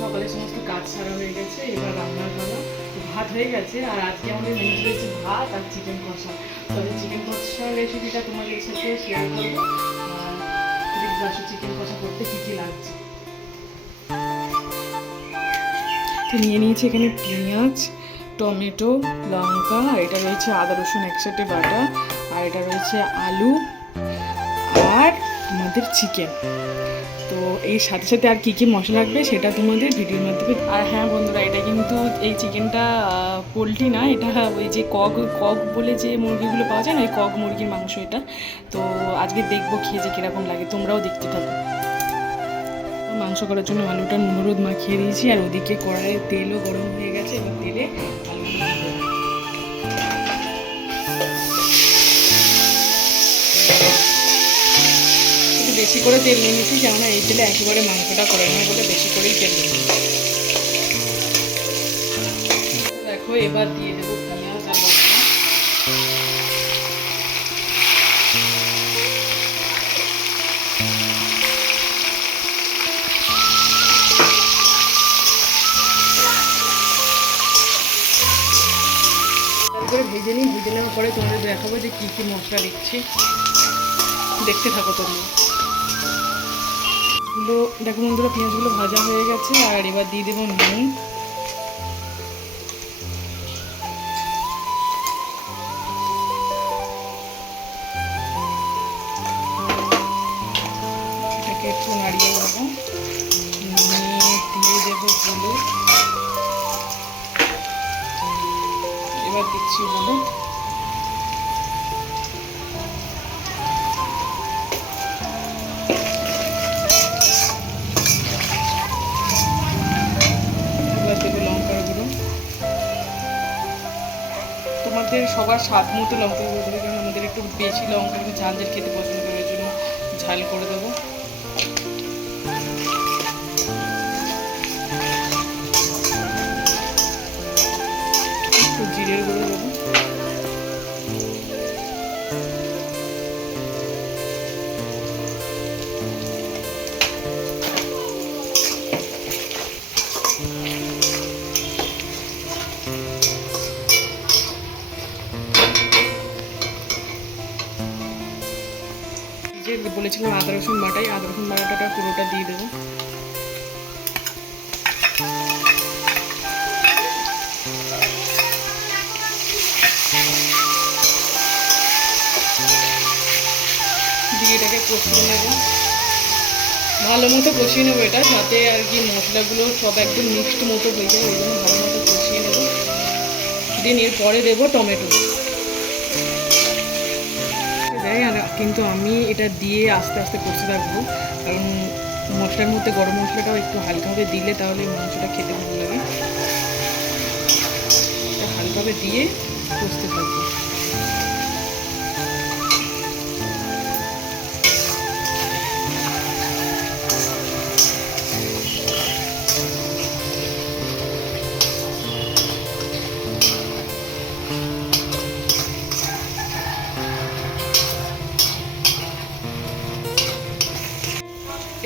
সকালে সমস্ত কাজ সারা হয়ে গেছে, এবার রান্নার পালা। ভাত হয়ে গেছে, আর আজকে আমাদের মেনু রয়েছে ভাত আর চিকেন কষা। তবে চিকেন কষার রেসিপিটা তোমাদের সাথে শেয়ার করবো। আর চিকেন কষা করতে কী কী লাগছে তো নিয়ে নিয়েছি। এখানে পেঁয়াজ, টমেটো, লঙ্কা, আর এটা রয়েছে আদা রসুন একসাথে বাটা, আর এটা রয়েছে আলু আর আমাদের চিকেন। তো এর সাথে সাথে আর কী কী মশলা লাগবে সেটা তোমাদের ভিডিওর মাধ্যমে। আর হ্যাঁ বন্ধুরা, এটা কিন্তু এই চিকেনটা পোলট্রি না, এটা ওই যে কক কক বলে যে মুরগিগুলো পাওয়া যায় না, ওই কক মুরগির মাংস এটা। তো আজকে দেখবো খেয়ে যে কীরকম লাগে, তোমরাও দেখতে থাকো। মাংস করার জন্য আলুটা নুন হলুদ মাখিয়ে দিয়েছি, আর ওদিকে কড়াইয়ে তেলও গরম হয়ে গেছে। এবং তেলে একটু বেশি করে তেল নিয়ে নিয়েছি, কেননা এই তেলে একেবারে মাংসটা করে নেবো বলে বেশি করেই তেল নিয়ে দেখো। এবার দিয়ে দেবো পেঁয়াজ আর লঙ্কা। তারপরে ভেজে নিই, ভেজে নেওয়ার পরে তোমাদের দেখাবো যে কী কী মশলা দিচ্ছি, দেখতে থাকো তোমরা। এগুলো দেখো বন্ধুরা, পেঁয়াজগুলো ভাজা হয়ে গেছে, আর এবার দিয়ে দেবো নুন, এটাকে একটু নাড়িয়ে দেবো, দিয়ে দেবো হলুদ, এবার দিচ্ছি হলুদ, এবার দেবো লঙ্কার গুঁড়ো। তোমাদের সবার স্বাদ মতো লঙ্কা গুঁড়ো দেবে, কারণ আমাদের একটু বেশি লঙ্কা একটু ঝাল ঝাল খেতে পছন্দ করার জন্য ঝাল করে দেবো। একটু জিরের গুঁড়ো দেবো, যে বলেছিলাম আদা রসুন বাটাই, আদা রসুন বাটাটা পুরোটা দিয়ে দেবো। দিয়ে এটাকে কষিয়ে নেবো, ভালো মতো কষিয়ে নেবো এটা, যাতে আর কি মশলাগুলো সব একদম মিক্সড মতো হয়ে যায়, ওই জন্য ভালো মতো কষিয়ে নেবো। দিন এরপরে দেবো টমেটো। কিন্তু আমি এটা দিয়ে আস্তে আস্তে কষতে থাকবো, কারণ মশলার মধ্যে গরম মশলাটাও একটু হালকাভাবে দিলে তাহলে মাংসটা খেতে ভালো লাগে। হালকাভাবে দিয়ে কষতে থাকবো।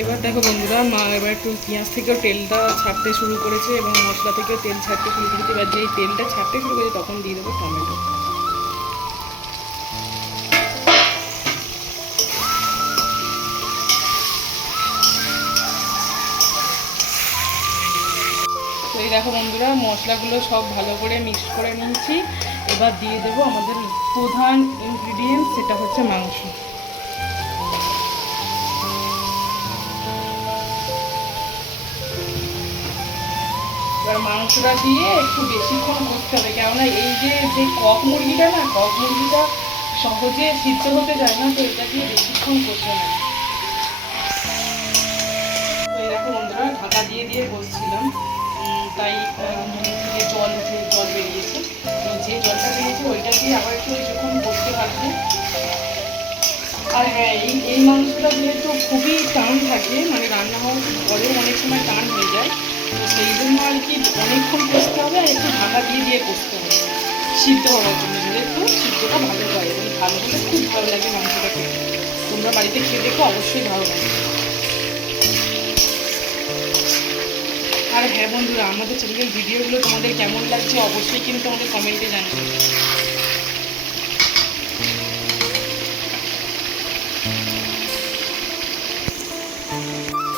এবার দেখো বন্ধুরা, এবার একটু পেঁয়াজ থেকেও তেলটা ছাড়তে শুরু করেছে এবং মশলা থেকেও তেল ছাড়তে শুরু করেছে। এবার যেই তেলটা ছাড়তে শুরু করেছে তখন দিয়ে দেবো টমেটো। তো এই দেখো বন্ধুরা, মশলাগুলো সব ভালো করে মিক্স করে নিয়েছি। এবার দিয়ে দেবো আমাদের প্রধান ইনগ্রিডিয়েন্টস, সেটা হচ্ছে মাংস। এবার মাংসটা দিয়ে একটু বেশিক্ষণ করতে হবে, কেননা এই যে কক মুরগিটা না, কক মুরগিটা সহজে সিদ্ধ হতে যায় না, তো এটা দিয়ে বেশিক্ষণ করতে হবে। তো এরকম বন্ধুরা ঢাকা দিয়ে দিয়ে বসছিলাম, তাই জল বেরিয়েছে, যে জলটা বেরিয়েছে ওইটা দিয়ে আবার একটু কিছুক্ষণ করতে থাকবে। আর হ্যাঁ, এই মাংসটা যেহেতু খুবই টান থাকে, মানে রান্না হওয়ার পরেও অনেক সময় টান হয়ে যায়, তো সেই জন্য আর কি অনেকক্ষণ কষতে হবে, আর একটু ঢাকা দিয়ে দিয়ে কষতে হবে সিদ্ধ হওয়ার জন্য, যেহেতু সিদ্ধটা ভালো হয়, মানে ভালো হলে খুব ভালো লাগে মাংসটা খেতে। তোমরা বাড়িতে খেয়ে দেখো, অবশ্যই ভালো লাগে। আর হ্যাঁ বন্ধুরা, আমাদের চ্যানেলের ভিডিওগুলো তোমাদের কেমন লাগছে অবশ্যই কিন্তু আমাদের কমেন্টে জানাবে।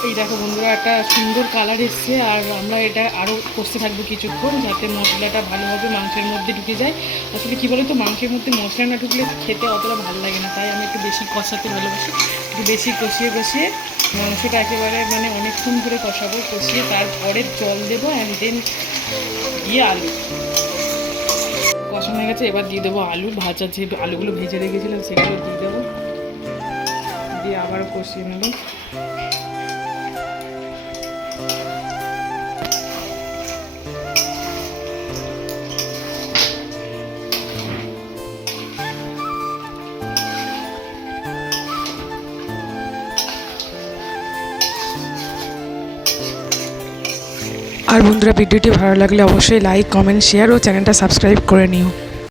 এই দেখো বন্ধুরা, একটা সুন্দর কালার এসছে। আর আমরা এটা আরও কষতে থাকবো কিছুক্ষণ, যাতে মশলাটা ভালোভাবে মাংসের মধ্যে ঢুকে যায়। আসলে কী বলো তো, মাংসের মধ্যে মশলা না ঢুকলে খেতে অতটা ভালো লাগে না, তাই আমি একটু বেশি কষাতে ভালোবাসি। একটু বেশি কষিয়ে কষিয়ে মাংসটা একেবারে মানে অনেকক্ষণ ধরে কষাবো, কষিয়ে তারপরে জল দেবো, অ্যান্ড দেন দিয়ে আলু কষানো হয়ে গেছে। এবার দিয়ে দেবো আলু ভাজা, যে আলুগুলো ভেজে রেখেছিলাম সেগুলো দিয়ে দেবো, দিয়ে আবার কষিয়ে নেবো। আর বন্ধুরা, ভিডিওটি ভালো লাগলে অবশ্যই লাইক, কমেন্ট, শেয়ার ও চ্যানেলটা সাবস্ক্রাইব করে নিও।